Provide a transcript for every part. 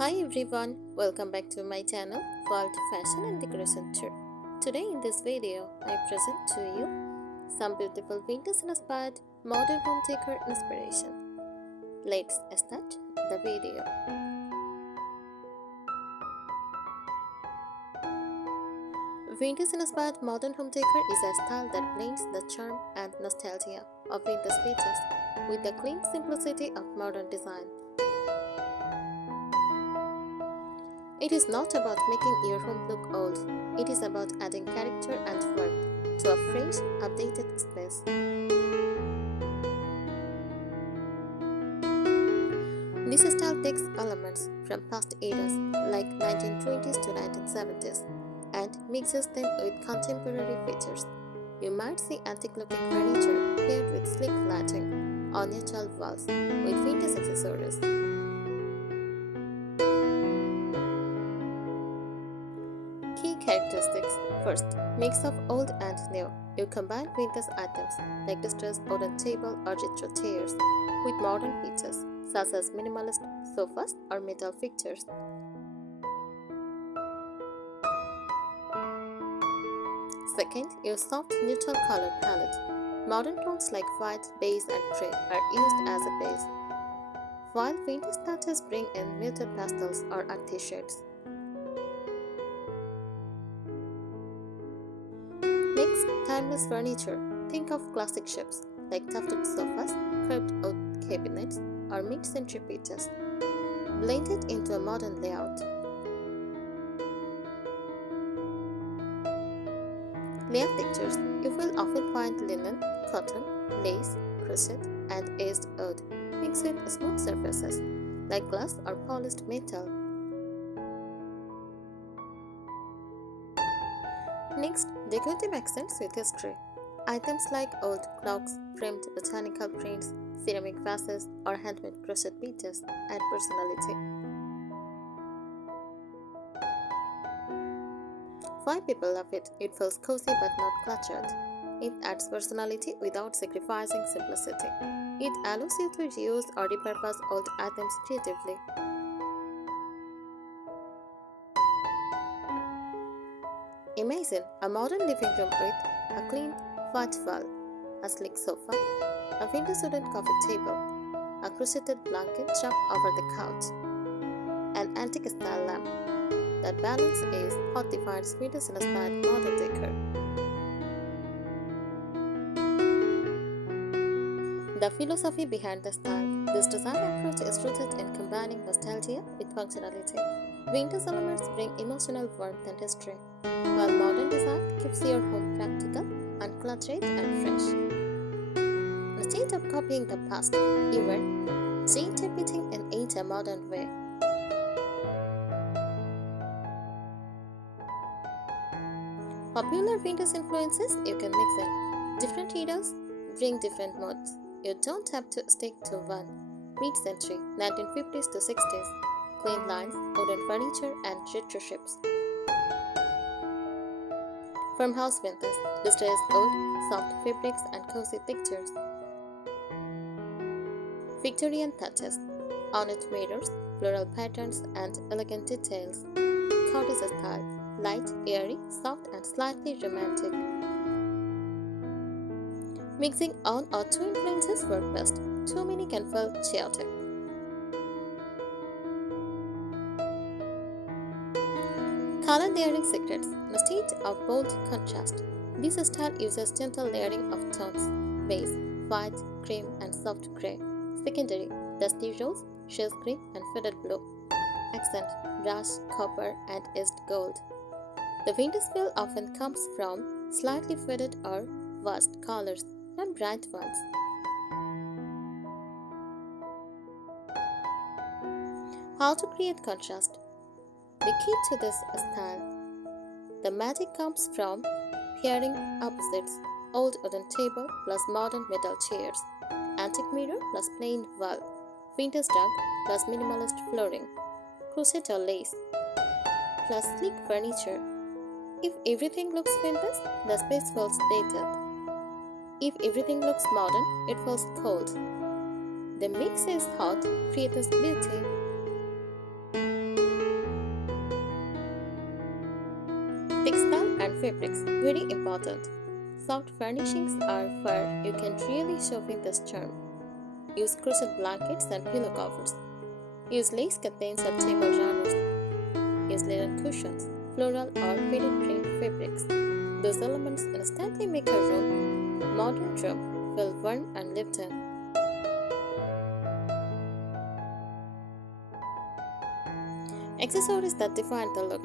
Hi everyone, welcome back to my channel World Fashion and Decoration Tour. Today in this video, I present to you some beautiful vintage inspired modern home decor inspiration. Let's start the video. Vintage inspired modern home decor is a style that blends the charm and nostalgia of vintage pieces with the clean simplicity of modern design. It is not about making your home look old, it is about adding character and warmth to a fresh, updated space. This style takes elements from past eras like 1920s to 1970s and mixes them with contemporary features. You might see antique-looking furniture paired with sleek lighting on neutral walls with vintage accessories. Key characteristics. First, mix of old and new. You combine vintage items like distressed wooden table or retro chairs with modern features such as minimalist sofas or metal fixtures. Second, use soft neutral color palette. Modern tones like white, beige and gray are used as a base, while vintage touches bring in muted pastels or earthy shades. Next, timeless furniture. Think of classic shapes like tufted sofas, curved oak cabinets, or mid-century pieces, blended into a modern layout. Layer textures. You will often find linen, cotton, lace, crochet, and edged wood mixed with smooth surfaces like glass or polished metal. Next, decorative accents with history. Items like old clocks, framed botanical prints, ceramic vases, or handmade crochet pieces add personality. Why people love it? It feels cozy but not cluttered. It adds personality without sacrificing simplicity. It allows you to reuse or repurpose old items creatively. Imagine a modern living room with a clean white wall, a sleek sofa, a window-wooden coffee table, a crocheted blanket draped over the couch, an antique-style lamp. That balance is what defines vintage-inspired modern decor. The philosophy behind the style. This design approach is rooted in combining nostalgia with functionality. Vintage elements bring emotional warmth and history, while modern design keeps your home practical, uncluttered, and fresh. Instead of copying the past, you are reinterpreting it in a modern way. Popular vintage influences you can mix in. Different eras bring different moods. You don't have to stick to one. Mid-century, 1950s to 60s, clean lines, wooden furniture, and retro shapes. Farmhouse vintage, distressed wood, soft fabrics, and cozy textures. Victorian touches, ornate mirrors, floral patterns, and elegant details. Cottage style, light, airy, soft, and slightly romantic. Mixing one or two influences work best. Too many can feel chaotic. Color layering secrets. Instead of bold contrast, this style uses gentle layering of tones: beige, white, cream, and soft gray. Secondary: dusty rose, shell green, and faded blue. Accent: brass, copper, and edged gold. The vintage feel often comes from slightly faded or washed colors, not bright ones. How to create contrast? The key to this style. The magic comes from pairing opposites: old wooden table plus modern metal chairs, antique mirror plus plain wall, vintage rug plus minimalist flooring, crochet or lace plus sleek furniture. If everything looks vintage, the space feels dated. If everything looks modern, it feels cold. The mix is hot, creates beauty. fabrics, very important. Soft furnishings are where you can really show this charm. Use crochet blankets and pillow covers. Use lace curtains or table runners. Use linen cushions, floral or faded print fabrics. Those elements instantly make a modern room, feel warm and lived in. Accessories that define the look.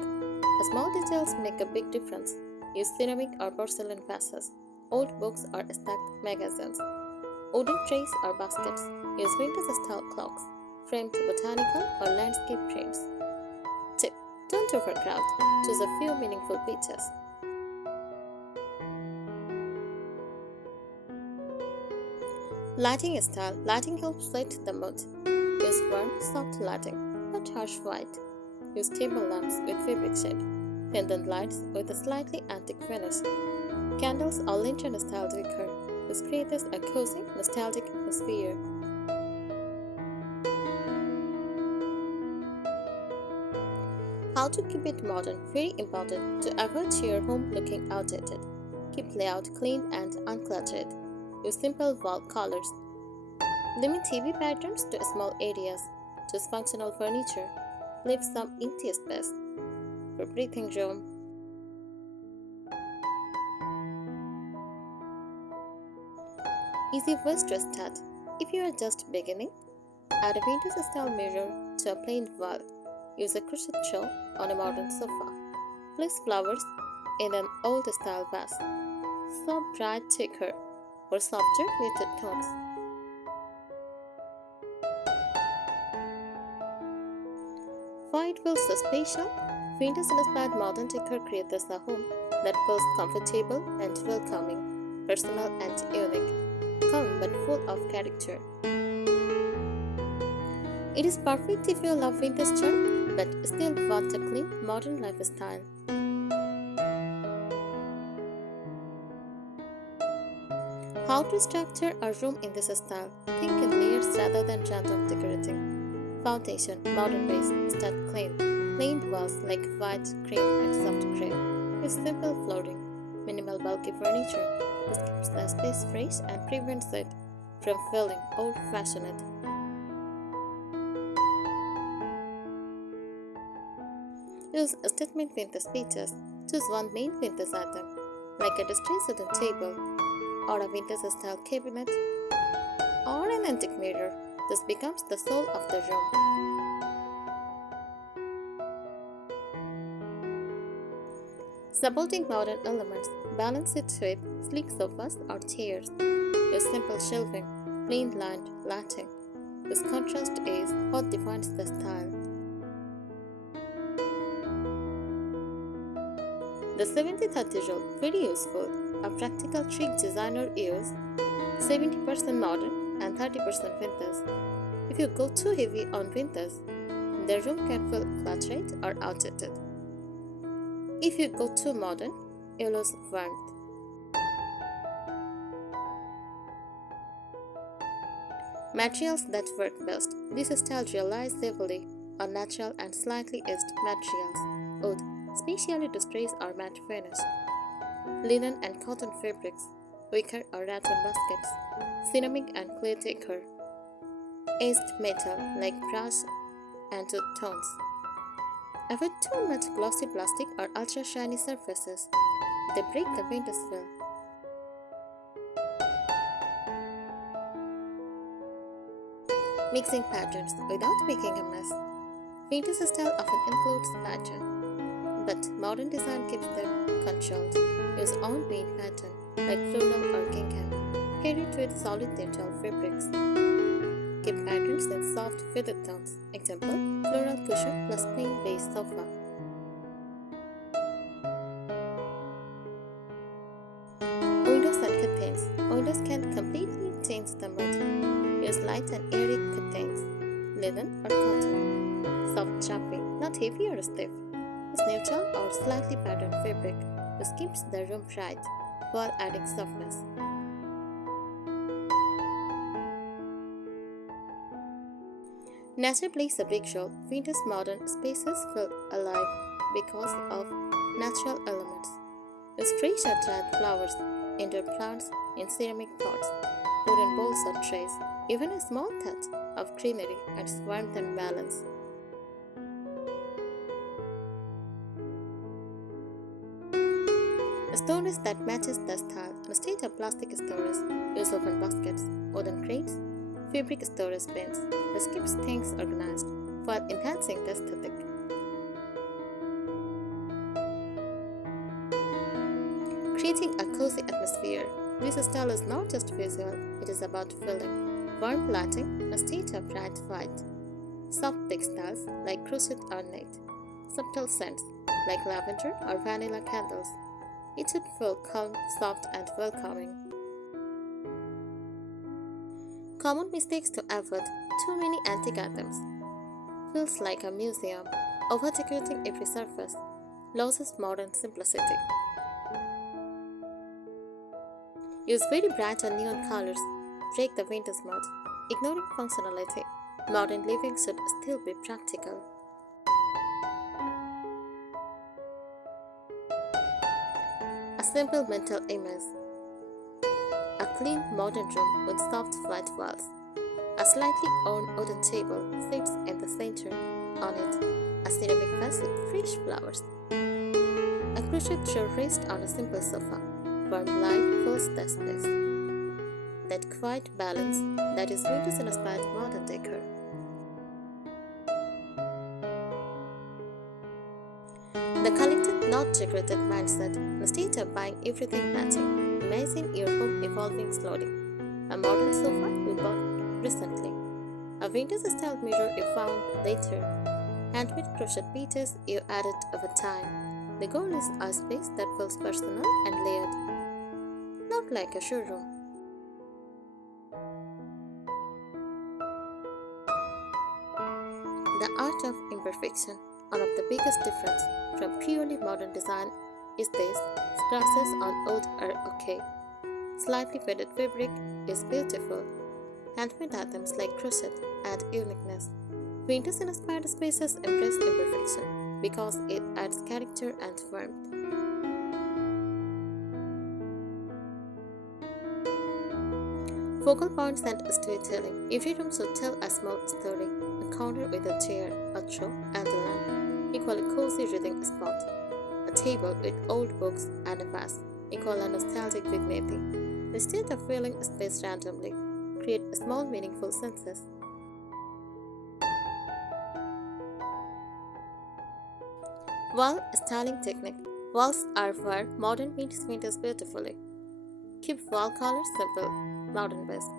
Small details make a big difference. Use ceramic or porcelain vases, old books or stacked magazines, wooden trays or baskets. Use vintage-style clocks, framed botanical or landscape prints. Tip: don't overcrowd. Choose a few meaningful pieces. Lighting style. Lighting helps set the mood. Use warm, soft lighting, not harsh white. Use table lamps with fabric shade, pendant lights with a slightly antique finish, candles or lantern style decor. This creates a cozy, nostalgic atmosphere. How to keep it modern? Very important to avoid your home looking outdated. Keep layout clean and uncluttered. Use simple wall colors. Limit heavy patterns to small areas. Choose functional furniture. Leave some empty space for breathing room. Easy ways to start. If you are just beginning, add a vintage style mirror to a plain wall. Use a crochet shawl on a modern sofa. Place flowers in an old style vase. Soft bright decor or softer muted tones. Why it feels so special? Vintage-inspired modern decor creates a home that feels comfortable and welcoming, personal and unique, calm but full of character. It is perfect if you love vintage charm but still want a clean, modern lifestyle. How to structure a room in this style? Think in layers rather than random decorating. Foundation, modern base, start clean. Plain walls like white, cream, and soft gray. Use simple flooring, minimal bulky furniture. This keeps the space fresh and prevents it from feeling old-fashioned. Use statement vintage pieces. Choose one main vintage item, like a distressed wooden table, or a vintage-style cabinet, or an antique mirror. This becomes the soul of the room. Supporting modern elements. Balance it with sleek sofas or chairs. Use simple shelving, plain lined lighting. This contrast is what defines the style. The 70-30 rule, very useful. A practical trick designer use 70% modern and 30% vintage. If you go too heavy on vintage, the room can feel cluttered or outdated. If you go too modern, you lose warmth. Materials that work best. This style relies heavily on natural and slightly aged materials. Wood, especially distressed or matte finish. Linen and cotton fabrics, wicker or rattan baskets. Ceramic and clay decor. Aged metal like brass and wood tones. Avoid too much glossy plastic or ultra shiny surfaces. They break the vintage feel. Mixing patterns without making a mess. Vintage style often includes pattern, but modern design keeps them controlled. Use own paint pattern like floral or gingham. Pair it with solid neutral fabrics. Keep patterns in soft faded tones. Example: floral cushion plus plain base sofa. Windows and curtains. Windows can completely change the mood. Use light and airy curtains, linen or cotton. Soft draping, not heavy or stiff. Use neutral or slightly patterned fabric. This keeps the room bright while adding softness. Nature plays a big role. Vintage modern spaces feel alive because of natural elements. Use fresh or dried flowers, indoor plants in ceramic pots, wooden bowls or trays. Even a small touch of greenery adds warmth and balance. Storage that matches the style. Instead of plastic storage, use open baskets, wooden crates, fabric storage bins. This keeps things organized while enhancing the aesthetic. Creating a cozy atmosphere. This style is not just visual, it is about feeling. Warm lighting instead of bright white. Soft textiles like crochet or knit. Subtle scents like lavender or vanilla candles. It should feel calm, soft, and welcoming. Common mistakes to avoid: too many antique items. Feels like a museum. Over decorating every surface loses modern simplicity. Use very bright or neon colors. Break the vintage mood. Ignoring functionality. Modern living should still be practical. A simple mental image. A clean modern room with soft white walls. A slightly worn wooden table sits in the center. On it, a ceramic vase with fresh flowers. A crochet chair rests on a simple sofa. Warm light fills the space. That quiet balance that is vintage-inspired modern decor. The collected, not decorated mindset. Instead of buying everything matching, imagine your home evolving slowly. A modern sofa you bought recently. A vintage-style mirror you found later. Handmade crochet pieces you added over time. The goal is a space that feels personal and layered, not like a showroom. The art of imperfection. One of the biggest difference from purely modern design is this: scratches on wood are okay. Slightly faded fabric is beautiful. Handmade items like crochet add uniqueness. Vintage-inspired spaces embrace imperfection because it adds character and warmth. Focal points and storytelling. Every room should tell a small story. A corner with a chair, a throw, and a lamp equal a cozy reading spot. A table with old books and a vase equal a nostalgic dignity. Instead of filling a space randomly, create small meaningful senses. Wall styling technique. Walls are where modern painters beautifully. Keep wall colors simple, modern best.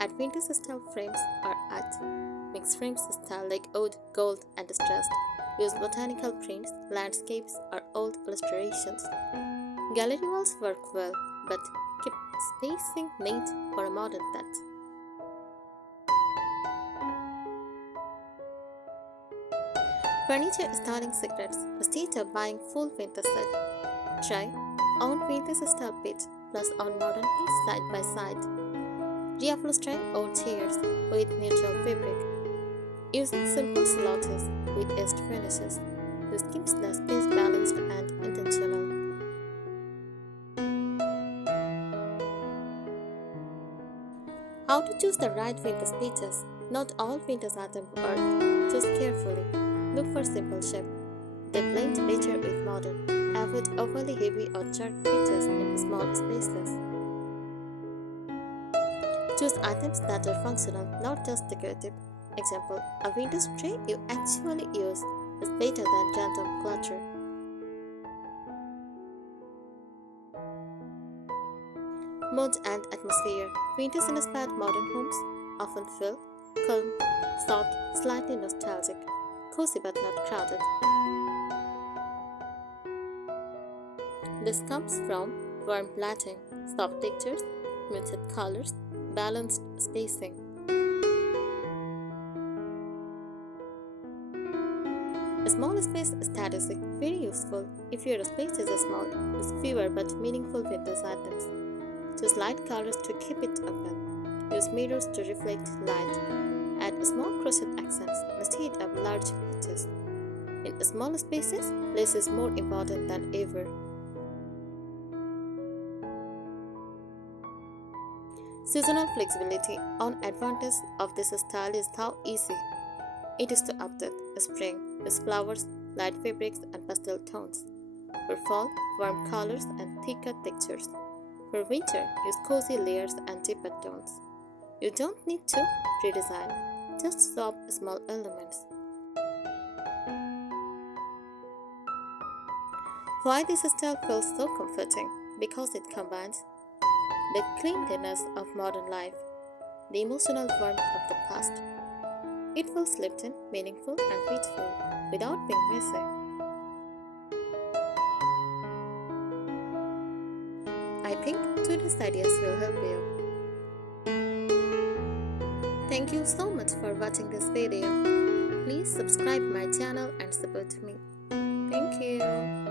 Add vintage style frames or art. Mix frames style like oud, gold, and distressed. Use botanical prints, landscapes, or old illustrations. Gallery walls work well, but keep spacing neat for a modern touch. Furniture styling secrets. Instead of buying full vintage set, try own vintage style pit plus own modern piece side by side. Reupholstering old chairs with neutral fabric. Use simple slouches with edged finishes. This keeps the space balanced and intentional. How to choose the right vintage pieces. Not all vintage items work. Choose carefully. Look for simple shape. They blend better with modern. Avoid overly heavy or dark pieces in small spaces. Choose items that are functional, not just decorative. Example, a vintage tray you actually use is better than random clutter. Mood and atmosphere. Vintage-inspired modern homes often feel calm, soft, slightly nostalgic, cozy but not crowded. This comes from warm lighting, soft textures, muted colors, balanced spacing. A small space statistic very useful. If your space is small, use fewer but meaningful vintage items. Choose light colors to keep it open. Use mirrors to reflect light. Add small crochet accents instead of large patches. In small spaces, less is more important than ever. Seasonal flexibility. One advantage of this style is how easy it is to update. Spring use flowers, light fabrics, and pastel tones. For fall, warm colors and thicker textures. For winter, use cozy layers and deeper tones. You don't need to redesign, just swap small elements. Why this style feels so comforting? Because it combines the cleanliness of modern life, the emotional warmth of the past. It feels lived in, meaningful, and peaceful without being messy. I think today's ideas will help you. Thank you so much for watching this video. Please subscribe my channel and support me. Thank you.